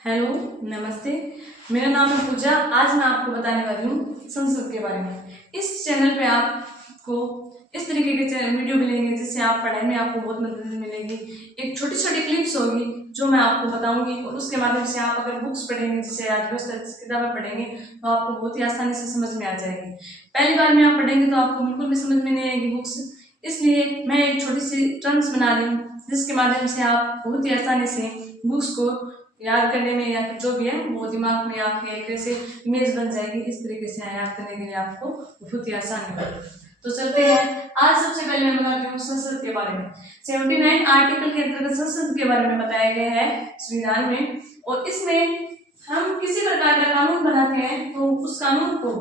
Hello, नमस्ते। मेरा नाम है पूजा। आज मैं आपको बताने वाली हूँ संस्कृत के बारे में। इस चैनल पे आपको इस तरीके के वीडियो मिलेंगे जिससे आप पढ़ाई में आपको बहुत मदद मिलेगी। एक छोटी छोटी क्लिप्स होगी जो मैं आपको बताऊंगी और उसके माध्यम से आप अगर बुक्स पढ़ेंगे, जैसे आर्थिक किताबें पढ़ेंगे तो आपको बहुत ही आसानी से समझ में आ जाएगी। पहली बार में आप पढ़ेंगे तो आपको बिल्कुल भी समझ में नहीं आएगी बुक्स, इसलिए मैं एक छोटी सी टर्म्स बना रही हूँ जिसके माध्यम से आप बहुत ही आसानी से बुक्स को याद करने में या फिर जो भी है वो दिमाग में आपके एक ऐसे इमेज बन जाएगी। इस तरीके से याद करने के लिए आपको बहुत ही आसान है। तो चलते हैं। आज सबसे पहले मैं बताती हूँ संस्कृत के बारे में। 79 आर्टिकल के अंतर्गत संस्कृत के बारे में बताया गया है संविधान में, और इसमें हम किसी प्रकार का कानून बनाते हैं तो उस कानून को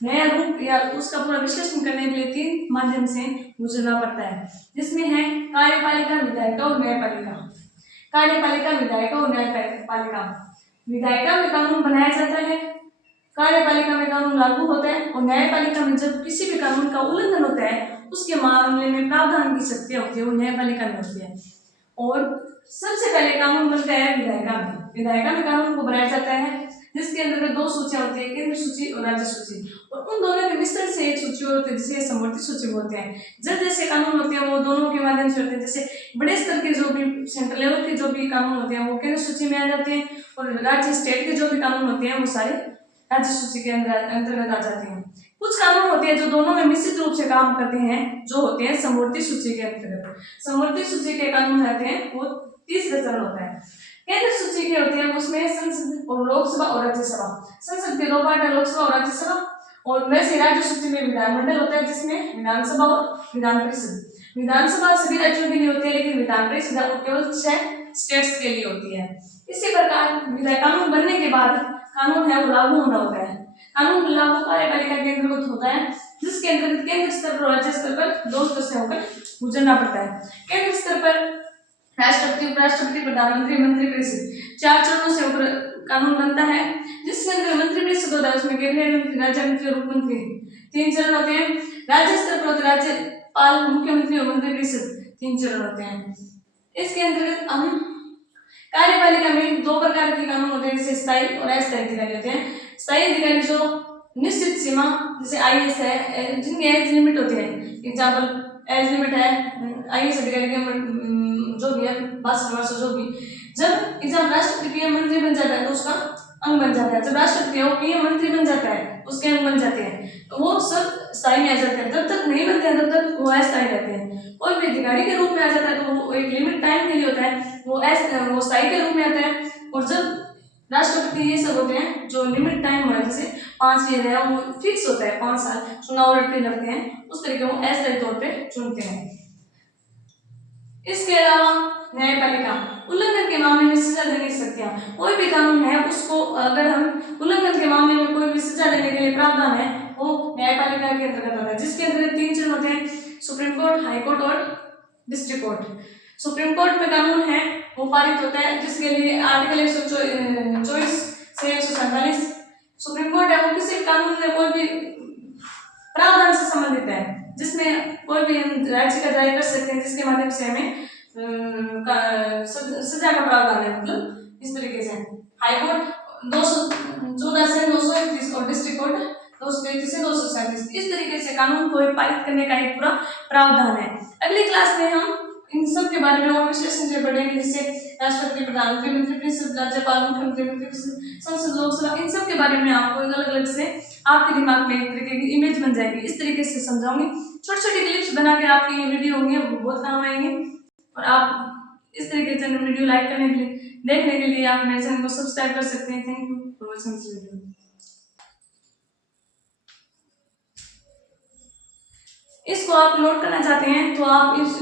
नया रूप या उसका पूरा विश्लेषण करने के लिए 3 माध्यम से गुजरना पड़ता है, जिसमें है कार्यपालिका, विधायिका और न्यायपालिका। कार्यपालिका, विधायिका और न्यायपालिका। विधायिका में कानून बनाया जाता है, कार्यपालिका में कानून लागू होता है और न्यायपालिका में जब किसी भी कानून का उल्लंघन होता है उसके मामले में प्रावधान की शक्तियां होती है वो न्यायपालिका में होती है। और सबसे पहले कानून बनता है विधायिका में। विधायिका में कानून को बनाया जाता है जिसके अंदर 2 सूचियां होती है, केंद्र सूची और राज्य सूची, और उन दोनों के मिश्रण से एक सूची होती है जिसे समवर्ती सूची बोलते हैं। जब जैसे कानून होते हैं वो दोनों के माध्यम से होते हैं। जैसे बड़े स्तर के जो भी सेंट्रल लेवल के जो भी कानून होते हैं वो केंद्र सूची में आ जाते हैं, और राज्य स्टेट के जो भी कानून होते हैं वो सारे राज्य सूची के अंतर्गत आ जाते हैं। कुछ कानून होते हैं जो दोनों में मिश्रित रूप से काम करते हैं, जो होते हैं समवर्ती सूची के अंतर्गत। समवर्ती सूची के कानून रहते हैं वो 30 रचना होता है। केंद्र सूची के होते हैं उसमें संसद और लोकसभा और राज्यसभा। संसद के 2 पार्ट है, लोकसभा और राज्यसभा, और वैसे राज्य सूची में विधानमंडल होता है जिसमें विधानसभा और विधान परिषद। विधानसभा सभी राज्यों के लिए होती है लेकिन विधान परिषद केवल 6 स्टेट्स के लिए होती है। इसी प्रकार कानून बनने के बाद कानून है वो लागू होना होता है। कानून लागू कार्यपालिका के अंतर्गत होता है जिसके अंतर्गत केंद्र स्तर पर और राज्य स्तर पर 2 स्तर से होकर गुजरना पड़ता है। केंद्र स्तर पर राष्ट्रपति, उपराष्ट्रपति, प्रधानमंत्री, मंत्रिपरिषद 4 चरणों से होकर कानून बनता है। जिसके अंदर मंत्रिपरिषद होता है उसमें कैबिनेट मंत्री, राज्य मंत्री और उपमंत्री 3 चरण होते हैं। राज्य स्तर पर होता है राज्यपाल, मुख्यमंत्री और मंत्रिपरिषद 3 चरण होते हैं। इसके अंतर्गत हम कार्यपालिका में 2 प्रकार के कानून होते हैं, जैसे स्थायी और अस्थायी अधिकारी होते हैं। स्थायी अधिकारी जो निश्चित सीमा, जैसे आईएएस है, जिनके एज लिमिट होती है, एग्जाम्पल एज लिमिट है आईएएस अधिकारी के जो भी है 62 वर्ष, जो भी जब एग्जाम राष्ट्रपति पीएम मंत्री बन जाता है तो उसका अंग बन जाता है। जब राष्ट्रपति वो पीएम मंत्री बन जाता है उसके अंग बन जाते हैं, तो वो सब स्थायी में आ जाते हैं। जब तक नहीं बनते हैं तब तक वो अस्थायी रहते हैं। कोई भी अधिकारी के रूप में आ जाता है तो वो एक लिमिट टाइम के लिए होता है, वो स्थायी के रूप में आता है। और जब राष्ट्रपति ये सब होते हैं जो लिमिट टाइम है, जैसे 5 ईयर है, वो फिक्स होता है, 5 साल चुनाव लड़ते हैं, उस तरीके वो अस्थायी तौर पे चुनते हैं। इसके अलावा न्यायपालिका उल्लंघन के मामले में सजा देने की शक्तियां। कोई भी कानून है उसको अगर हम उल्लंघन के मामले में कोई भी सजा देने के लिए प्रावधान है वो न्यायपालिका के अंतर्गत आता है, जिसके अंतर्गत 3 चरण होते हैं, सुप्रीम कोर्ट, हाई कोर्ट और डिस्ट्रिक्ट कोर्ट। सुप्रीम कोर्ट में कानून है वो पारित होता है जिसके लिए आर्टिकल 124 से 147 सुप्रीम कोर्ट है वो किसी कानून में कोई भी प्रावधान से संबंधित है जिसमें कोई भी हम राज्य का दायर कर सकते हैं जिसके माध्यम से हमें सजा का प्रावधान है, मतलब इस तरीके से। हाई कोर्ट 214 से 231 और डिस्ट्रिक्ट कोर्ट 233 से 237, इस तरीके से कानून को पारित करने का एक पूरा प्रावधान है। अगली क्लास में हम इन सब के बारे में और विश्लेषण से पढ़ेंगे, जैसे राष्ट्रपति, प्रधानमंत्री, मंत्रिपरिषद, राज्यपाल, मुख्यमंत्री, मंत्रिपरिषद, संसद, लोकसभा, इन सब के बारे में आपको अलग अलग से आपके दिमाग में एक तरीके की इमेज बन जाएगी। इस तरीके से समझाऊंगी। छोटे छोटे क्लिप्स बना के आपकी ये वीडियो होंगे वो बहुत काम आएंगे, और आप इस तरीके से वीडियो लाइक करने के लिए, देखने के लिए आप मेरे चैनल को सब्सक्राइब कर सकते हैं। Thank you for watching this video. इसको आप नोट करना चाहते हैं तो आप इस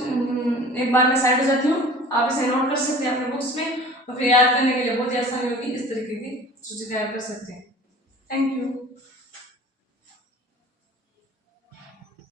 एक बार मैं साइड हो जाती हूँ, आप इसे नोट कर सकते हैं अपने बुक्स में, और फिर याद करने के लिए बहुत ही आसानी होगी। इस तरीके की सूची तैयार कर सकते हैं। Thank you.